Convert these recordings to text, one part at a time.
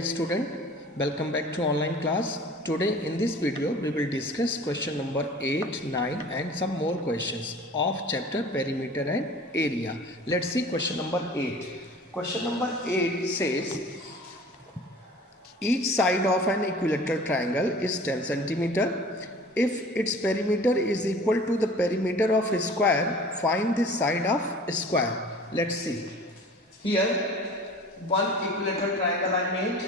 dear student, welcome back to online class. Today in this video we will discuss question number 8, 9 and some more questions of chapter perimeter and area. Let's see question number 8. Question number 8 says each side of an equilateral triangle is 10 centimeter. If its perimeter is equal to the perimeter of a square, find the side of a square. Let's see. Here one equilateral triangle I made.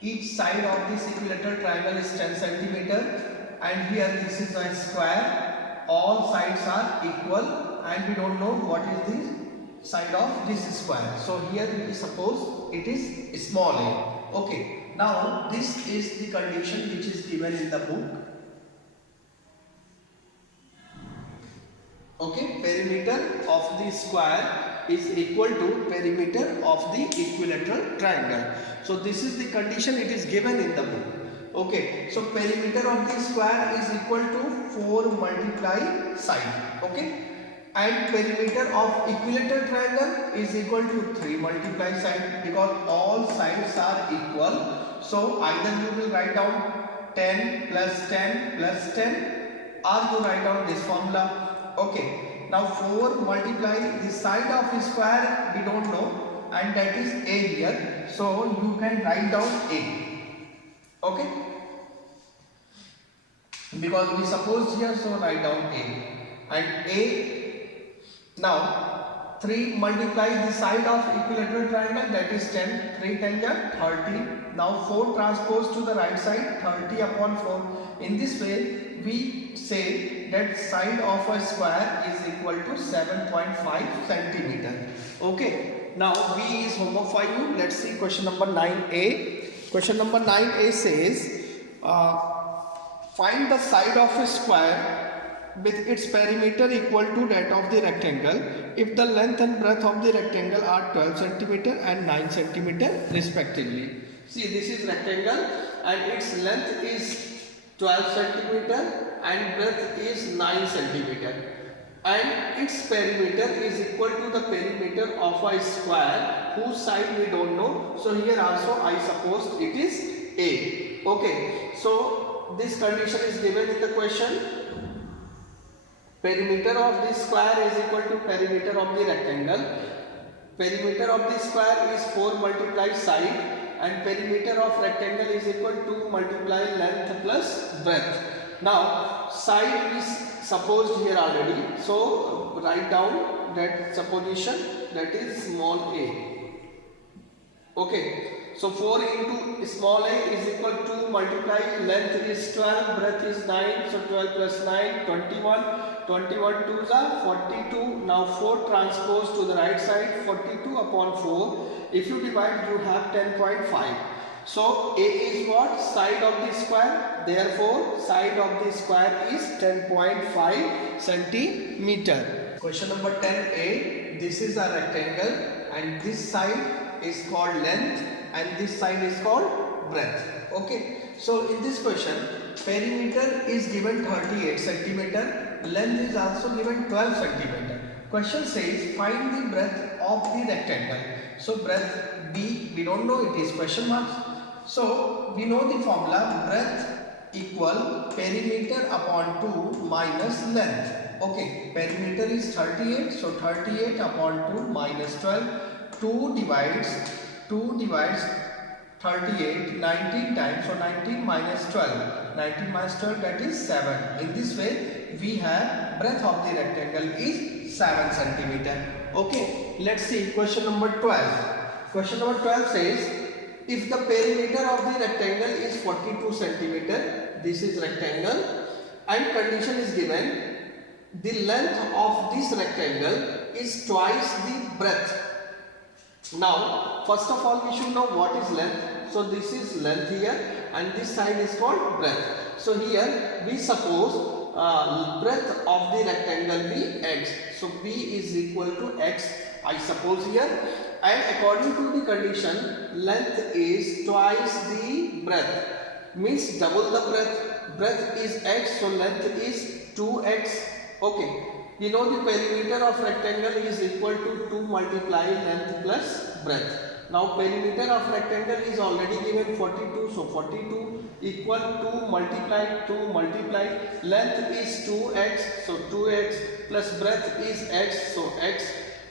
Each side of this equilateral triangle is 10 centimeter, and here this is a square. All sides are equal and we don't know what is the side of this square. So here we suppose it is small a. Okay, now this is the condition which is given in the book. Okay, perimeter of the square is equal to perimeter of the equilateral triangle. So this is the condition, it is given in the book. Okay, so perimeter of the square is equal to 4 multiply side. Okay, and perimeter of equilateral triangle is equal to 3 multiply side, because all sides are equal. So either you will write down 10 plus 10 plus 10, or you write down this formula. Okay, now 4 multiply the side of a square we don't know, and that is a here. So you can write down a. Okay, because we suppose here, so write down a, and a. Now 3 multiply the side of equilateral triangle, that is 10. 3 10 30. Now 4 transpose to the right side, 30 upon 4. In this way we say that side of a square is equal to 7.5 centimeter. Okay, now B is homework for you. Let's see question number 9a. Question number 9a says find the side of a square with its perimeter equal to that of the rectangle if the length and breadth of the rectangle are 12 centimeter and 9 centimeter respectively. See, this is rectangle and its length is 12 centimeter and breadth is 9 centimeter, and its perimeter is equal to the perimeter of a square whose side we don't know. So here also I suppose it is a. Okay, so this condition is given in the question. Perimeter of this square is equal to perimeter of the rectangle. Perimeter of the square is 4 multiply side, and perimeter of rectangle is equal to multiply length plus breadth. Now side is supposed here already, so write down that supposition, that is small a. Okay, so 4 into small a is equal to multiply length is 12, breadth is 9, so 12 plus 9 21. 21 2s are 42. Now 4 transpose to the right side, 42 upon 4. If you divide, you have 10.5. So a is what? Side of the square. Therefore side of the square is 10.5 centimeter. Question number 10a. This is a rectangle and this side is called length and this side is called breadth. Okay, so in this question perimeter is given 38 centimeter, length is also given 12 centimeter. Question says find the breadth of the rectangle. So breadth B, we don't know, it is question mark. So we know the formula, breadth equal perimeter upon 2 minus length. Okay, perimeter is 38, so 38 upon 2 minus 12. 2 divides 38 19 times, so 19 minus 12. 19 minus 12, that is 7. In this way we have breadth of the rectangle is 7 centimeter. Okay, let's see question number 12. Question number 12 says if the perimeter of the rectangle is 42 centimeter, this is rectangle, and condition is given the length of this rectangle is twice the breadth. Now first of all we should know what is length. So this is length here and this side is called breadth. So here we suppose breadth of the rectangle be x. So b is equal to x, I suppose here, and according to the condition length is twice the breadth, means double the breadth. Breadth is x, so length is 2x. Okay, we know the perimeter of rectangle is equal to 2 multiply length plus breadth. Now perimeter of rectangle is already given 42, so 42 equal to multiply length is 2x, so 2x plus breadth is x, so x.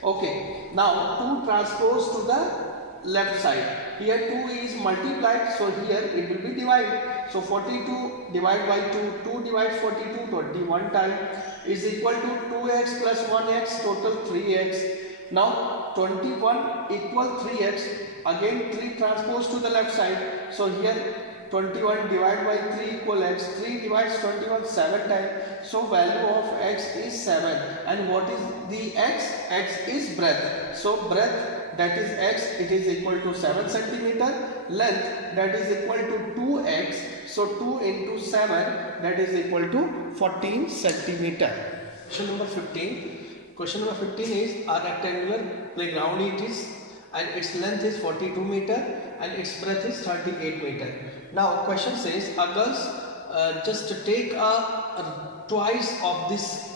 Okay, now 2 transpose to the left side. Here 2 is multiplied, so here it will be divided. So 42 divided by 2 divides 42, 21 time is equal to 2x plus 1x, total 3x. Now 21 equal 3x, again 3 transpose to the left side. So here 21 divided by 3 equal x, 3 divides 21 7 times. So value of x is 7. And what is the x? X is breadth. So breadth, that is x, it is equal to 7 centimeter. Length, that is equal to 2x. So 2 into 7, that is equal to 14 centimeter. Question number 15. Question number 15 is a rectangular playground it is, and its length is 42 meter and its breadth is 38 meter. Now question says a girls just take a round twice of this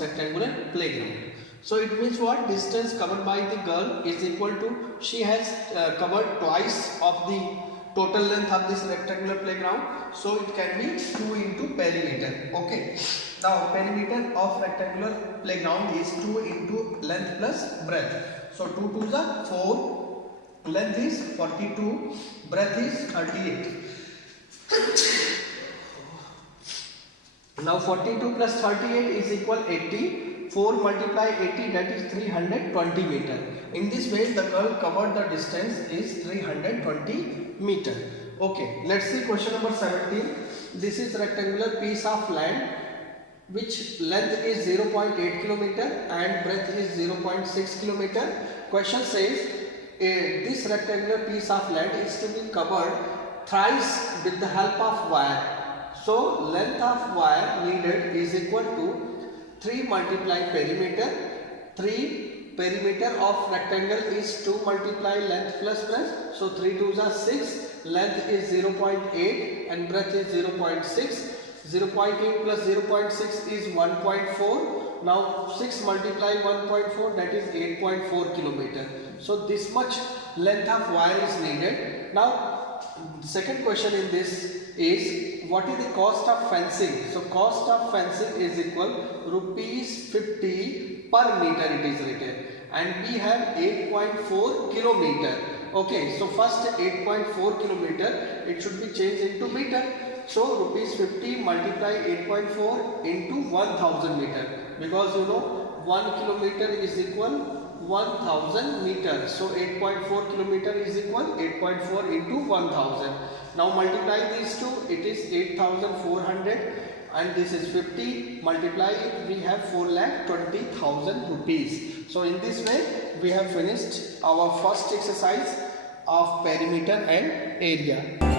rectangular playground. So it means what? Distance covered by the girl is equal to, she has covered twice of the total length of this rectangular playground. So it can be 2 into perimeter. Okay. Now perimeter of rectangular playground is 2 into length plus breadth. So 2 to the 4, length is 42, breadth is 38. Now 42 plus 38 is equal 80. 4 multiply 80, that is 320 meter. In this way the girl covered the distance is 320 meter. Okay, let's see question number 17. This is rectangular piece of land which length is 0.8 kilometer and breadth is 0.6 kilometer. Question says this rectangular piece of land is to be covered thrice with the help of wire. So length of wire needed is equal to 3 multiply perimeter. 3 perimeter of rectangle is 2 multiply length plus breadth. So 3 2s are 6. Length is 0.8 and breadth is 0.6. 0.8 plus 0.6 is 1.4. Now 6 multiply 1.4, that is 8.4 kilometer. So this much length of wire is needed. Now second question in this is, what is the cost of fencing? So cost of fencing is equal rupees 50 per meter, it is written, and we have 8.4 kilometer. Okay, so first 8.4 kilometer, it should be changed into meter. So rupees 50 multiply 8.4 into 1000 meter, because you know 1 kilometer is equal 1000 meters. So 8.4 kilometer is equal 8.4 into 1000. Now multiply these two, it is 8400 and this is 50. Multiply it, we have 4,20,000 rupees. So in this way we have finished our first exercise of perimeter and area.